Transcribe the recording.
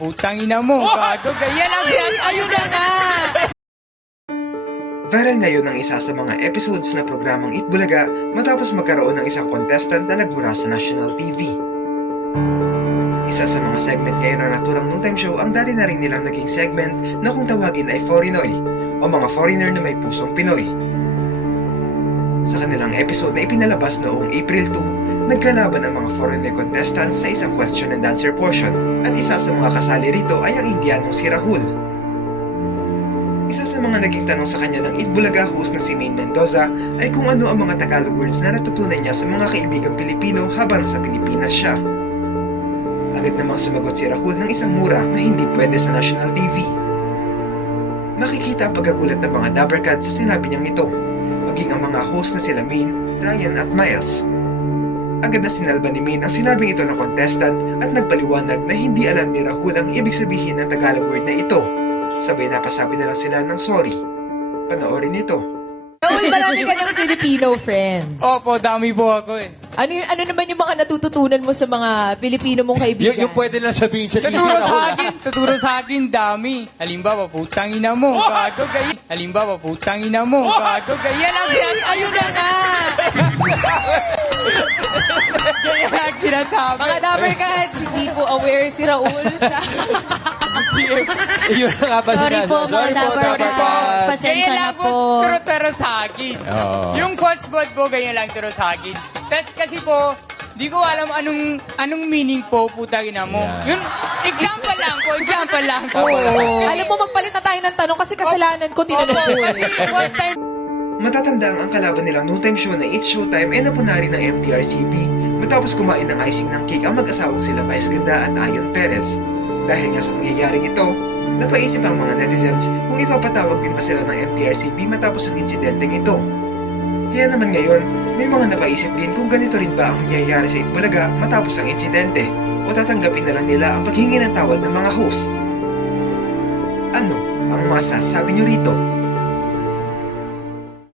Putang ina mo, gago, ganyan lang yan. Ayun na nga! Viral ngayon ang isa sa mga episodes na programang Itbulaga matapos magkaroon ng isang contestant na nagmura sa national TV. Isa sa mga segment ngayon na naturang noontime show ang dati na rin nilang naging segment na kung tawagin ay Foreignoy o mga foreigner na may pusong Pinoy. Sa kanilang episode na ipinalabas noong April 2, nagkalaban ang mga foreigner contestants sa isang question and answer portion at isa sa mga kasali rito ay ang Indianong si Rahul. Isa sa mga naging tanong sa kanya ng Itbulaga host na si Maine Mendoza ay kung ano ang mga Tagalog words na natutunan niya sa mga kaibigang Pilipino habang sa Pilipinas siya. Agad namang sumagot si Rahul ng isang mura na hindi pwede sa national TV. Makikita ang pagkagulat ng mga Dabbercats sa sinabi niyang ito, maging ang mga host na sila Maine, Ryan at Miles. Agad na sinalba ni Maine ang sinabing ito ng contestant at nagpaliwanag na hindi alam ni Rahul ang ibig sabihin ng Tagalog word na ito. Sabay napasabi na lang sila ng sorry. Panoorin ito. Uy, marami ka ng Filipino friends. Opo, dami po ako eh. Ano naman yung mga natututunan mo sa mga Pilipino mong kaibigan? Yung pwede lang sabihin sa Tuturo sa akin, dami. Halimbawa, putang ina mo, gago, ganyan. Halimbawa, putang ina mo, gago, ganyan lang yan. Ayun na nga! Ganyan lang sinasabi. Mga Dabbercats, hindi po aware si Raul sa... Yun nga ba Sorry po, mga Dabbercats. Pasensya Ganyan na lang po. turo sa akin. Oo. Yung false spot po, ganyan lang turo sa akin. Tapos kasi po, di ko alam anong meaning po, putang ina mo. Yeah. Yun, example lang po. Alam mo, magpalit na tayo ng tanong kasi kasalanan ko tinanong Opo, ko. kasi first time Matatanda ang kalaban nilang noontime show na It's Showtime ay napunari ng MTRCB matapos kumain ng icing ng cake ang mag-asawang sila Vice Ganda at Ayon Perez. Dahil nga sa pangyayaring ito, napaisip ang mga netizens kung ipapatawag din ba sila ng MTRCB matapos ang insidenteng ito. Kaya naman ngayon, may mga napaisip din kung ganito rin ba ang mangyayari sa Itbulaga matapos ang insidente o tatanggapin na lang nila ang paghingi ng tawad ng mga host. Ano ang masasabi nyo rito?